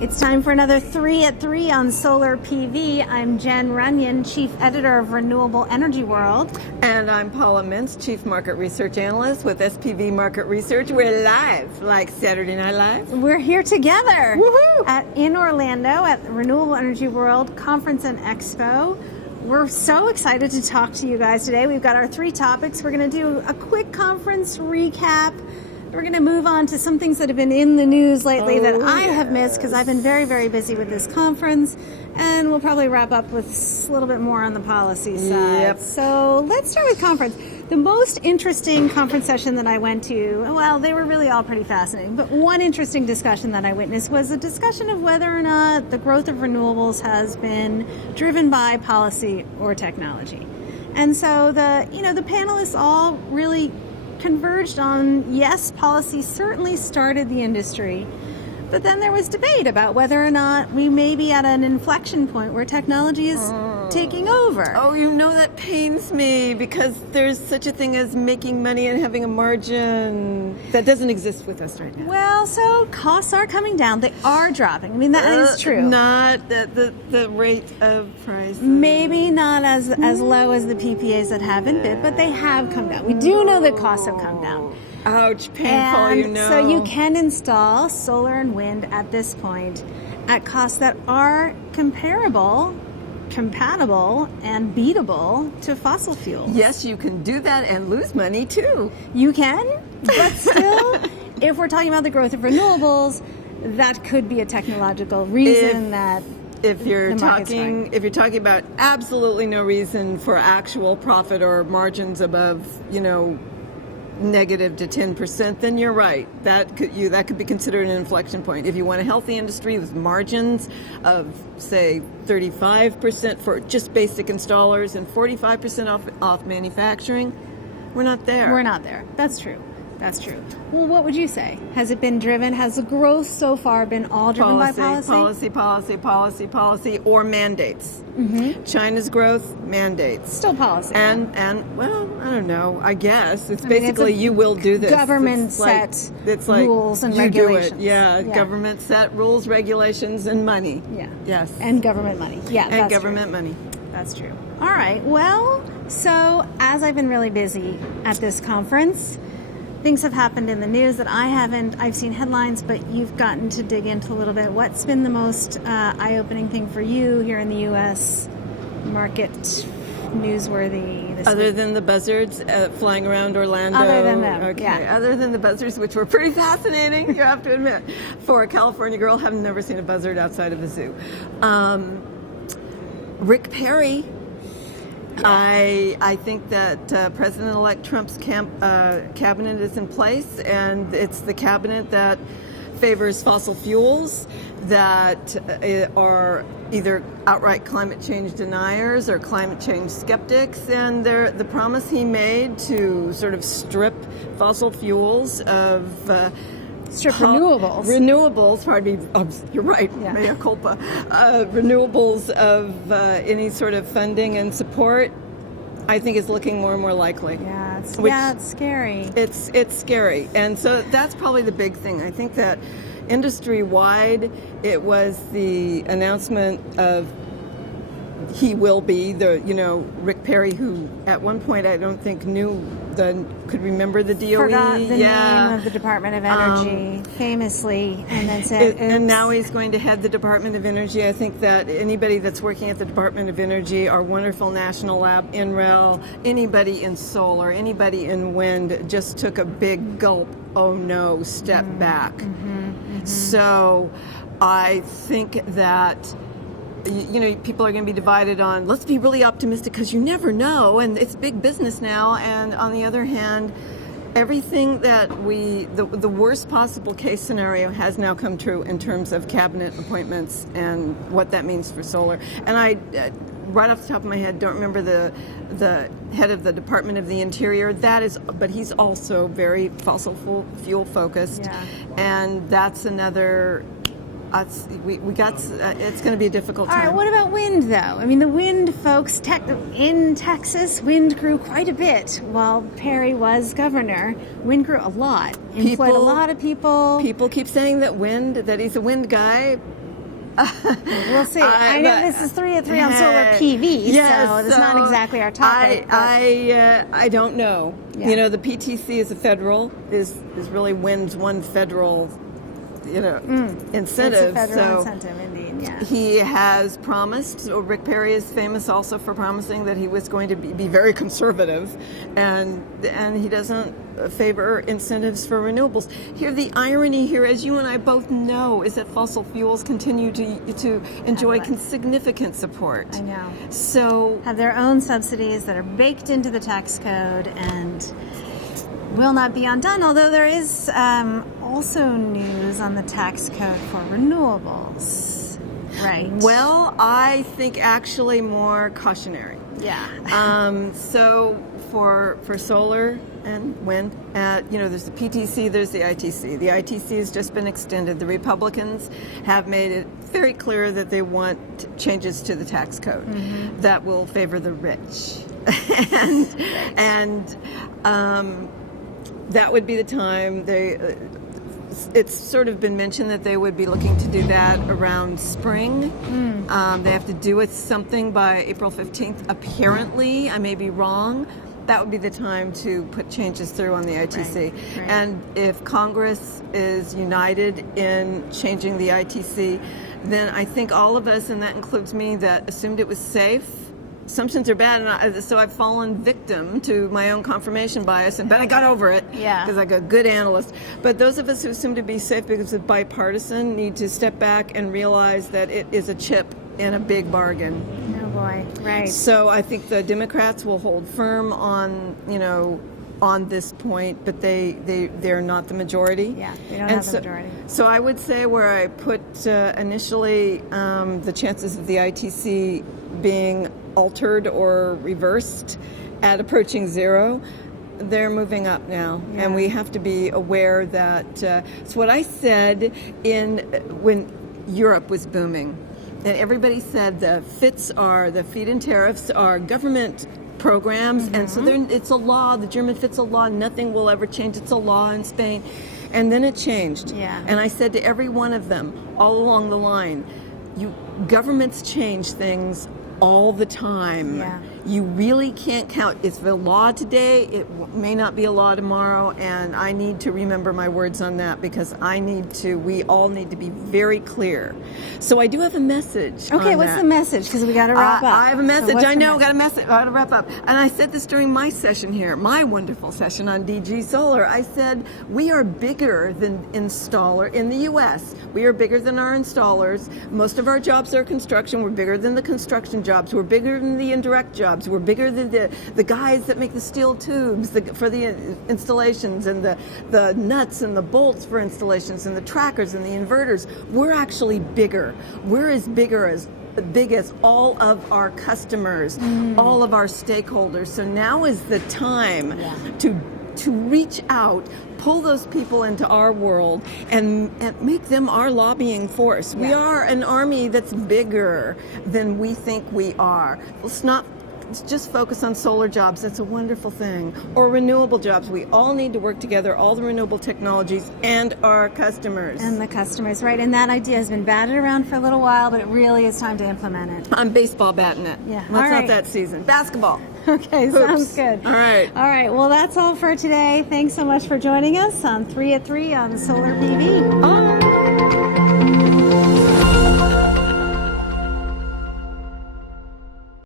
It's time for another 3 at 3 on Solar PV. I'm Jenn Runyon, Chief Editor of Renewable Energy World. And I'm Paula Mintz, Chief Market Research Analyst with SPV Market Research. We're live, like Saturday Night Live. We're here together Woohoo! in Orlando at the Renewable Energy World Conference and Expo. We're so excited to talk to you guys today. We've got our 3 topics. We're going to do a quick conference recap. We're going to move on to some things that have been in the news lately that I have missed because I've been very, very busy with this conference. And we'll probably wrap up with a little bit more on the policy side. Yep. So let's start with conference. The most interesting conference session that I went to, well, they were really all pretty fascinating, but one interesting discussion that I witnessed was a discussion of whether or not the growth of renewables has been driven by policy or technology. And so the panelists all really converged on, yes, policy certainly started the industry, but then there was debate about whether or not we may be at an inflection point where technology is taking over. Oh, that pains me because there's such a thing as making money and having a margin that doesn't exist with us right now. Well, so costs are coming down. They are dropping. I mean, that is true. Not the rate of price. Maybe not as low as the PPAs that have been bid, but they have come down. We do know that costs have come down. Ouch, painful, And so you can install solar and wind at this point at costs that are comparable, compatible, and beatable to fossil fuels. Yes, you can do that and lose money too. You can, but still, if we're talking about the growth of renewables, that could be a technological reason If you're talking about absolutely no reason for actual profit or margins above, negative to 10%, then you're right. That could be considered an inflection point. If you want a healthy industry with margins of, say, 35% for just basic installers and 45% off manufacturing, we're not there. We're not there. That's true. That's true. Well, what would you say? Has it been driven? Has the growth so far been all driven by policy? Policy, or mandates. Mm-hmm. China's growth, mandates. Still policy. And well, I don't know. I guess it's basically you will do this. Government set rules and regulations. Do it. Yeah, government set rules, regulations, and money. Yeah. Yes. And government money. Yeah, and that's government true. money. That's true. All right. Well, so as I've been really busy at this conference, things have happened in the news that I haven't. I've seen headlines, but you've gotten to dig into a little bit. What's been the most eye-opening thing for you here in the U.S. market newsworthy this Other week? than the buzzards flying around Orlando? Other than them, okay. yeah. Other than the buzzards, which were pretty fascinating, you have to admit. For a California girl, I've never seen a buzzard outside of a zoo. Rick Perry. I think that President-elect Trump's cabinet is in place, and it's the cabinet that favors fossil fuels, that are either outright climate change deniers or climate change skeptics, and the promise he made to sort of strip fossil fuels of renewables, pardon me, you're right, Yeah. mea culpa, renewables of any sort of funding and support, I think is looking more and more likely. Yeah, it's scary. It's scary. And so that's probably the big thing. I think that industry-wide, it was the announcement of he will be Rick Perry, who at one point I don't think could remember the DOE. Forgot the name of the Department of Energy, famously, and then said, and now he's going to head the Department of Energy. I think that anybody that's working at the Department of Energy, our wonderful national lab, NREL, anybody in solar, anybody in wind, just took a big gulp, oh no, step back. Mm-hmm. So I think that people are going to be divided on, let's be really optimistic because you never know, and it's big business now. And on the other hand, everything that the worst possible case scenario has now come true in terms of cabinet appointments and what that means for solar. And I, right off the top of my head, don't remember the head of the Department of the Interior. But he's also very fossil fuel focused, and that's another. It's going to be a difficult time. All right, what about wind, though? I mean, the wind folks in Texas, wind grew quite a bit while Perry was governor. Wind grew a lot. Employed a lot of people. People keep saying that he's a wind guy. We'll see. I know this is 3 at 3 on solar PV, yes, so it's not exactly our topic. I don't know. Yeah. You know, the PTC is is really wind's one federal, incentive. It's a federal incentive, indeed. Yeah. He has promised. So Rick Perry is famous also for promising that he was going to be very conservative, and he doesn't favor incentives for renewables. Here, the irony here, as you and I both know, is that fossil fuels continue to enjoy significant support. I know. So have their own subsidies that are baked into the tax code and will not be undone, although there is also news on the tax code for renewables. Right. Well, I think actually more cautionary. Yeah. So for solar and wind, there's the PTC, there's the ITC. The ITC has just been extended. The Republicans have made it very clear that they want changes to the tax code that will favor the rich. and that would be the time it's sort of been mentioned that they would be looking to do that around spring. They have to do something by April 15th. Apparently, I may be wrong. That would be the time to put changes through on the ITC. Right. And if Congress is united in changing the ITC, then I think all of us, and that includes me, that assumed it was safe. Assumptions are bad, and so I've fallen victim to my own confirmation bias, but I got over it because I got a good analyst. But those of us who assume to be safe because it's bipartisan need to step back and realize that it is a chip in a big bargain. Oh boy, right. So I think the Democrats will hold firm on this point, but they're not the majority. Yeah, they don't have the majority. So I would say where I put initially the chances of the ITC being altered or reversed at approaching zero, they're moving up now. Yeah. And we have to be aware that it's what I said when Europe was booming. And everybody said the feed-in tariffs are government programs, and so it's a law. The German FIT's a law. Nothing will ever change. It's a law in Spain. And then it changed. Yeah. And I said to every one of them, all along the line, governments change things all the time. Yeah. You really can't count. It's the law today. It may not be a law tomorrow, and I need to remember my words on that because we all need to be very clear. So I do have a message. Okay, what's the message? Because we got to wrap up. I have a message. So I know, got a message. I got to wrap up. And I said this during my session here, my wonderful session on DG Solar. I said, we are bigger than installer in the U.S. We are bigger than our installers. Most of our jobs are construction. We're bigger than the construction jobs. We're bigger than the indirect jobs. We're bigger than the guys that make the steel tubes for the installations and the nuts and the bolts for installations and the trackers and the inverters. We're actually bigger. We're as big as all of our customers, all of our stakeholders. So now is the time to reach out, pull those people into our world and make them our lobbying force. Yeah. We are an army that's bigger than we think we are. Let's just focus on solar jobs. That's a wonderful thing. Or renewable jobs. We all need to work together, all the renewable technologies and our customers. And the customers, right. And that idea has been batted around for a little while, but it really is time to implement it. I'm baseball batting it. Yeah. Well, it's not that season. Basketball. Okay, sounds good. All right. All right. Well, that's all for today. Thanks so much for joining us on 3 at 3 on Solar PV. Bye.